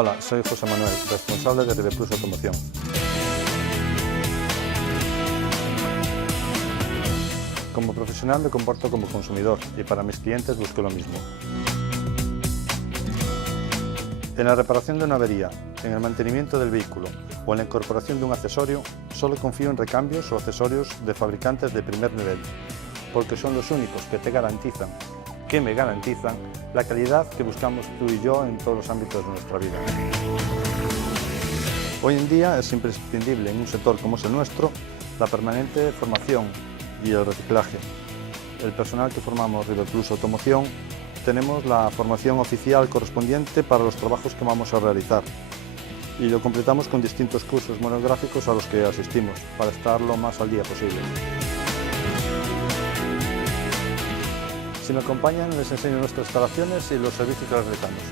Hola, soy José Manuel, responsable de Rive Plus Automoción. Como profesional me comporto como consumidor y para mis clientes busco lo mismo. En la reparación de una avería, en el mantenimiento del vehículo o en la incorporación de un accesorio, solo confío en recambios o accesorios de fabricantes de primer nivel, porque son los únicos que me garantizan la calidad que buscamos tú y yo en todos los ámbitos de nuestra vida. Hoy en día es imprescindible en un sector como es el nuestro la permanente formación y el reciclaje. El personal que formamos Rive Plus Automoción tenemos la formación oficial correspondiente para los trabajos que vamos a realizar y lo completamos con distintos cursos monográficos a los que asistimos para estar lo más al día posible. Si me acompañan, les enseño nuestras instalaciones y los servicios que realizamos.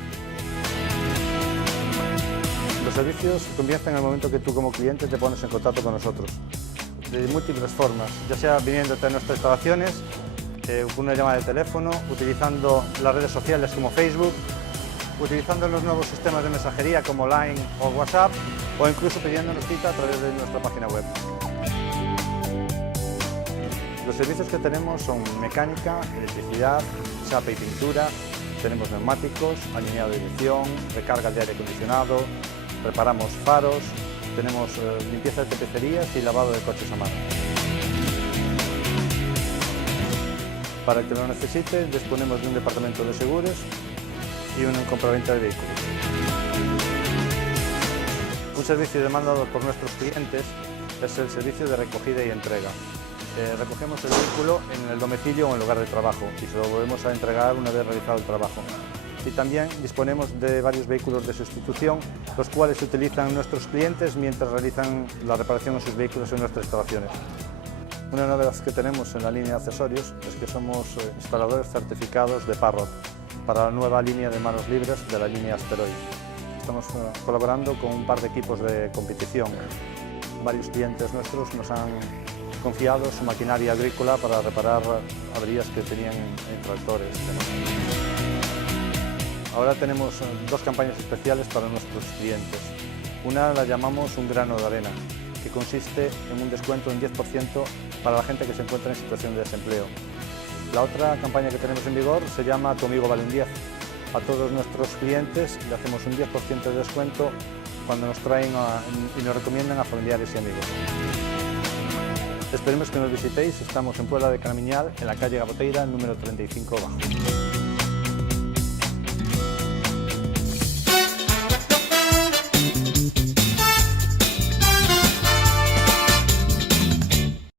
Los servicios comienzan en el momento que tú como cliente te pones en contacto con nosotros, de múltiples formas, ya sea viniéndote a nuestras instalaciones, con una llamada de teléfono, utilizando las redes sociales como Facebook, utilizando los nuevos sistemas de mensajería como Line o WhatsApp, o incluso pidiéndonos cita a través de nuestra página web. Los servicios que tenemos son mecánica, electricidad, chapa y pintura, tenemos neumáticos, alineado de dirección, recarga de aire acondicionado, reparamos faros, tenemos limpieza de tapicerías y lavado de coches a mano. Para el que lo necesite, disponemos de un departamento de seguros y un compraventa de vehículos. Un servicio demandado por nuestros clientes es el servicio de recogida y entrega. Recogemos el vehículo en el domicilio o en el lugar de trabajo y se lo volvemos a entregar una vez realizado el trabajo. Y también disponemos de varios vehículos de sustitución, los cuales utilizan nuestros clientes mientras realizan la reparación de sus vehículos en nuestras instalaciones. Una novedad que tenemos en la línea de accesorios es que somos instaladores certificados de Parrot para la nueva línea de manos libres de la línea Asteroid. Estamos colaborando con un par de equipos de competición. Varios clientes nuestros nos han confiado su maquinaria agrícola para reparar averías que tenían en tractores. Ahora tenemos dos campañas especiales para nuestros clientes. Una la llamamos un grano de arena, que consiste en un descuento de un 10% para la gente que se encuentra en situación de desempleo. La otra campaña que tenemos en vigor se llama Tu amigo vale un 10. A todos nuestros clientes le hacemos un 10% de descuento cuando nos traen y nos recomiendan a familiares y amigos. Esperemos que nos visitéis, estamos en Puebla de Caramiñal, en la calle Gaboteira, número 35 bajo.